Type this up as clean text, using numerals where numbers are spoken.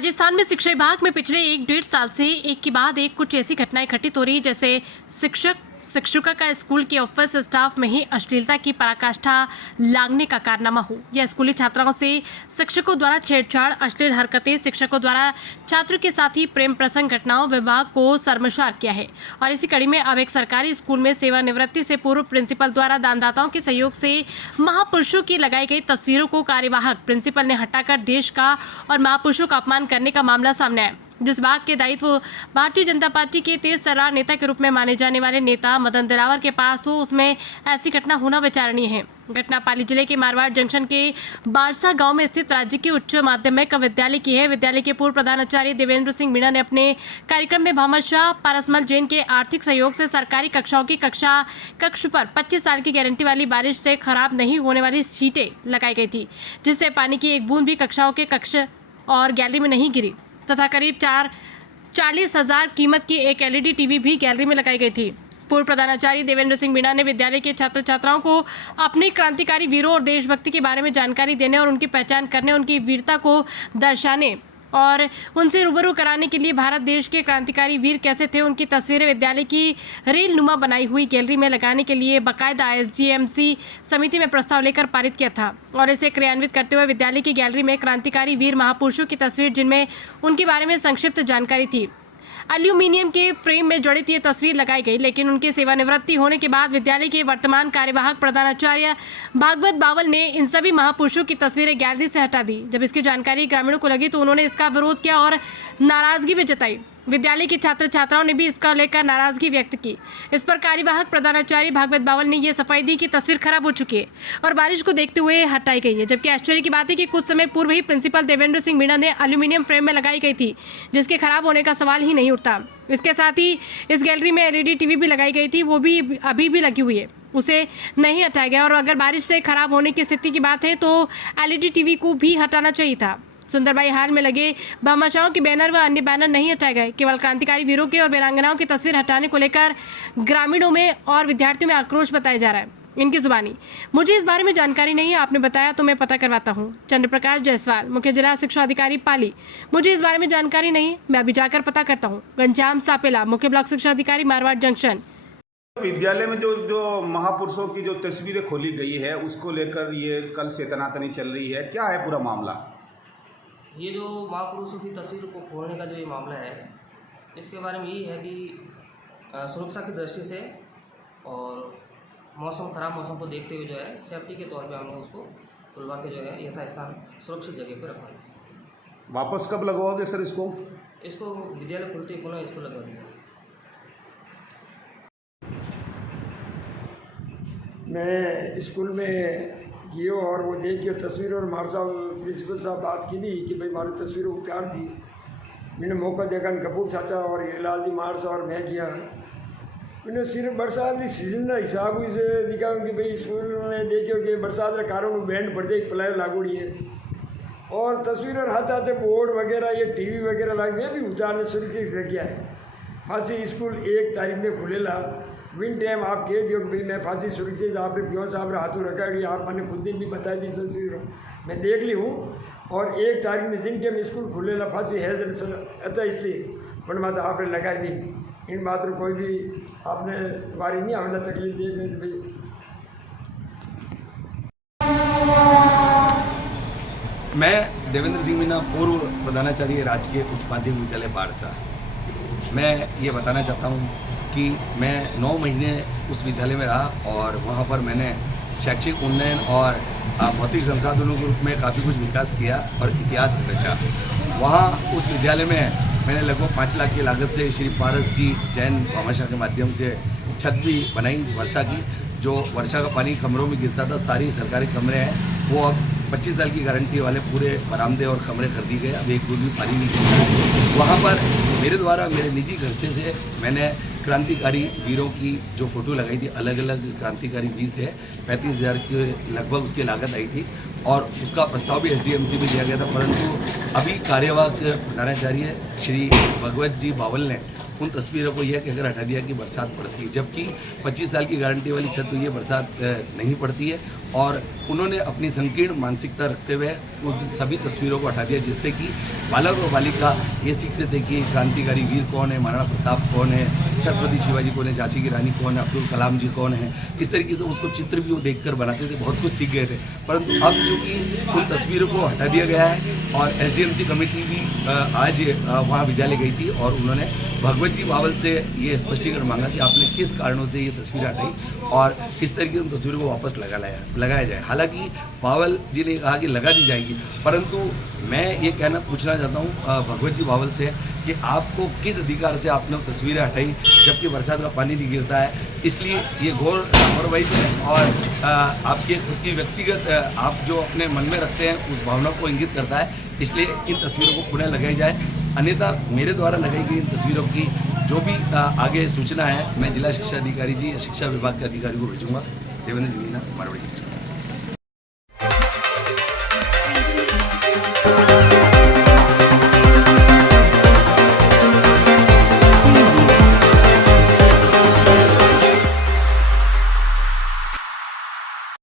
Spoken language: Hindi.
राजस्थान में शिक्षा विभाग में पिछले 1-1.5 साल से एक के बाद एक कुछ ऐसी घटनाएं घटित हो रही, जैसे शिक्षिका का स्कूल के ऑफिस स्टाफ में ही अश्लीलता की पराकाष्ठा लांघने का कारनामा हो, या स्कूली छात्राओं से शिक्षकों द्वारा छेड़छाड़, अश्लील हरकतें, शिक्षकों द्वारा छात्र के साथ ही प्रेम प्रसंग घटनाओं विभाग को शर्मसार किया है। और इसी कड़ी में अब एक सरकारी स्कूल में सेवानिवृत्ति से पूर्व प्रिंसिपल द्वारा दानदाताओं के सहयोग से महापुरुषों की लगाई गई तस्वीरों को कार्यवाहक प्रिंसिपल ने हटाकर देश का और महापुरुषों का अपमान करने का मामला सामने आया। जिस बात के दायित्व भारतीय जनता पार्टी के तेज तर्रार नेता के रूप में माने जाने वाले नेता मदन दिलावर के पास हो, उसमें ऐसी घटना होना विचारणीय है। घटना पाली जिले के मारवाड़ जंक्शन के बारसा गांव में स्थित राज्य के उच्च माध्यमिक विद्यालय की है। विद्यालय के पूर्व प्रधानाचार्य देवेंद्र सिंह मीणा ने अपने कार्यक्रम में मोहम्मद शाह पारसमल जैन के आर्थिक सहयोग से सरकारी कक्षाओं की कक्ष पर 25 साल की गारंटी वाली बारिश से खराब नहीं होने वाली शीटें लगाई गई थी, जिससे पानी की एक बूंद भी कक्षाओं के कक्ष और गैलरी में नहीं गिरी, तथा करीब 40,000 कीमत की एक LED टीवी भी गैलरी में लगाई गई थी। पूर्व प्रधानाचार्य देवेंद्र सिंह मीणा ने विद्यालय के छात्र छात्राओं को अपने क्रांतिकारी वीरों और देशभक्ति के बारे में जानकारी देने और उनकी पहचान करने, उनकी वीरता को दर्शाने और उनसे रूबरू कराने के लिए भारत देश के क्रांतिकारी वीर कैसे थे, उनकी तस्वीरें विद्यालय की रेल नुमा बनाई हुई गैलरी में लगाने के लिए बाकायदा SDMC समिति में प्रस्ताव लेकर पारित किया था। और इसे क्रियान्वित करते हुए विद्यालय की गैलरी में क्रांतिकारी वीर महापुरुषों की तस्वीर, जिनमें उनके बारे में संक्षिप्त जानकारी थी, एल्यूमिनियम के फ्रेम में जड़ित ये तस्वीर लगाई गई। लेकिन उनके सेवानिवृत्ति होने के बाद विद्यालय के वर्तमान कार्यवाहक प्रधानाचार्य भागवत बावल ने इन सभी महापुरुषों की तस्वीरें गैलरी से हटा दी। जब इसकी जानकारी ग्रामीणों को लगी तो उन्होंने इसका विरोध किया और नाराजगी भी जताई। विद्यालय के छात्र छात्राओं ने भी इसका लेकर नाराजगी व्यक्त की। इस पर कार्यवाहक प्रधानाचार्य भागवत बावल ने यह सफाई दी कि तस्वीर खराब हो चुकी है और बारिश को देखते हुए हटाई गई है। जबकि आश्चर्य की बात है कि कुछ समय पूर्व ही प्रिंसिपल देवेंद्र सिंह मीणा ने एल्यूमिनियम फ्रेम में लगाई गई थी, जिसके खराब होने का सवाल ही नहीं उठता। इसके साथ ही इस गैलरी में LED टीवी भी लगाई गई थी, वो भी अभी भी लगी हुई है, उसे नहीं हटाया गया। और अगर बारिश से खराब होने की स्थिति की बात है तो LED टीवी को भी हटाना चाहिए था। सुंदरबाई हाल में लगे भामाशाहों के बैनर व अन्य बैनर नहीं हटाए गए। केवल क्रांतिकारी वीरों के और वीरांगनाओं की तस्वीर हटाने को लेकर ग्रामीणों में और विद्यार्थियों में आक्रोश बताया जा रहा है। इनकी जुबानी, मुझे इस बारे में जानकारी नहीं है, आपने बताया तो मैं पता करवाता हूँ। चंद्रप्रकाश जायसवाल, मुख्य जिला शिक्षा अधिकारी पाली, मुझे इस बारे में जानकारी नहीं, मैं अभी जाकर पता करता हूँ। घनश्याम सापेला, मुख्य ब्लॉक शिक्षा अधिकारी मारवाड़ जंक्शन। विद्यालय में जो महापुरुषों की जो तस्वीरें खोली गई है, उसको लेकर ये कल से तनातनी चल रही है, क्या है पूरा मामला? ये जो महापुरुषों की तस्वीर को खोलने का जो ये मामला है, इसके बारे में यही है कि सुरक्षा की दृष्टि से और ख़राब मौसम को देखते हुए जो है सेफ्टी के तौर पे हमने उसको खुलवा के जो है यथास्थान सुरक्षित जगह पर रखा है। वापस कब लगवाओगे सर इसको विद्यालय खुलते ही पुनः इसको लगवा देंगे। मैं स्कूल में गियो और वो देखियो तस्वीर और हमारे साहब प्रिंसिपल साहब बात की थी कि भाई हमारी तस्वीरें उतार दी। मैंने मौका देखा कपूर चाचा और हिलाल जी मार साहब और मैं किया। मैंने सिर्फ बरसात की सीजन का हिसाब से दिखा कि भाई स्कूल में देखियो कि बरसात के कारण बैंड पड़ जाए प्लाई लागूड़ी है और तस्वीर और हाथ आते बोर्ड वगैरह ये TV वगैरह लाग मैं भी उतारने सुरक्षित किया है। फांसी स्कूल 1 तारीख में खुलेला। विन टाइम आप कह दियो कि भाई मैं फांसी सुरक्षित आपने पियो साहब हाथों रखा आप मैंने खुद दिन भी बताई दी तस्वीर मैं देख ली हूँ। और 1 तारीख में जिन टाइम स्कूल खुलेला फांसी है अतः इसलिए पर बात आपने लगाई दी। इन बात को कोई भी आपने वारी नहीं हमें तकलीफ देखने भाई। मैं देवेंद्र सिंह मीणा, पूर्व प्रधानाचार्य राजकीय उच्च माध्यमिक विद्यालय बारसा। मैं ये बताना चाहता हूँ कि मैं 9 महीने उस विद्यालय में रहा और वहाँ पर मैंने शैक्षिक उन्नयन और भौतिक संसाधनों के रूप में काफ़ी कुछ विकास किया और इतिहास रचा। वहाँ उस विद्यालय में मैंने लगभग 5 लाख की लागत से श्री पारस जी जैन भामाशाह के माध्यम से छत भी बनाई वर्षा की। जो वर्षा का पानी कमरों में गिरता था, सारी सरकारी कमरे हैं वो अब 25 साल की गारंटी वाले पूरे बरामदे और कमरे कर दिए गए। अब एक बूंद भी पानी नहीं गिरता है। वहाँ पर मेरे द्वारा मेरे निजी खर्चे से मैंने क्रांतिकारी वीरों की जो फोटो लगाई थी, अलग अलग क्रांतिकारी वीर थे, 35,000 की लगभग उसकी लागत आई थी और उसका प्रस्ताव भी SDMC में दिया गया था। परंतु अभी कार्यवाहक प्रधानाचार्य श्री भगवत जी बावल ने उन तस्वीरों को यह कहकर हटा दिया कि बरसात पड़ती है, जबकि 25 साल की गारंटी वाली छत हुई है, बरसात नहीं पड़ती है। और उन्होंने अपनी संकीर्ण मानसिकता रखते हुए उन सभी तस्वीरों को हटा दिया, जिससे कि बालक और बालिका ये सीखते थे कि क्रांतिकारी वीर कौन है, महाराणा प्रताप कौन है, छत्रपति शिवाजी कौन है, झांसी की रानी कौन है, अब्दुल कलाम जी कौन है। इस तरीके से उसको चित्र भी वो देखकर बनाते थे, बहुत कुछ सीख गए थे। परंतु अब चूँकि उन तस्वीरों को हटा दिया गया है और SDMC कमेटी भी आज वहाँ विद्यालय गई थी और उन्होंने भगवत जी बावल से ये स्पष्टीकरण मांगा कि आपने किस कारणों से ये तस्वीर हटाई और किस तरीके से उन तस्वीरों को वापस लगाया जाए। हालांकि बावल जी ने कहा कि लगा दी जाएगी, परंतु मैं ये पूछना चाहता हूँ भगवत जी बावल से कि आपको किस अधिकार से आपने तस्वीरें हटाई जबकि बरसात का पानी नहीं गिरता है। इसलिए ये घोर लापरवाही है और आपके खुद की व्यक्तिगत आप जो अपने मन में रखते हैं उस भावना को इंगित करता है। इसलिए इन तस्वीरों को पुनः लगाई जाए, अन्यथा मेरे द्वारा लगाई गई इन तस्वीरों की जो भी आगे सूचना है मैं जिला शिक्षा अधिकारी जी या शिक्षा विभाग के अधिकारी को भेजूंगा। देवेंद्र जी मीना, मारवाड़ी।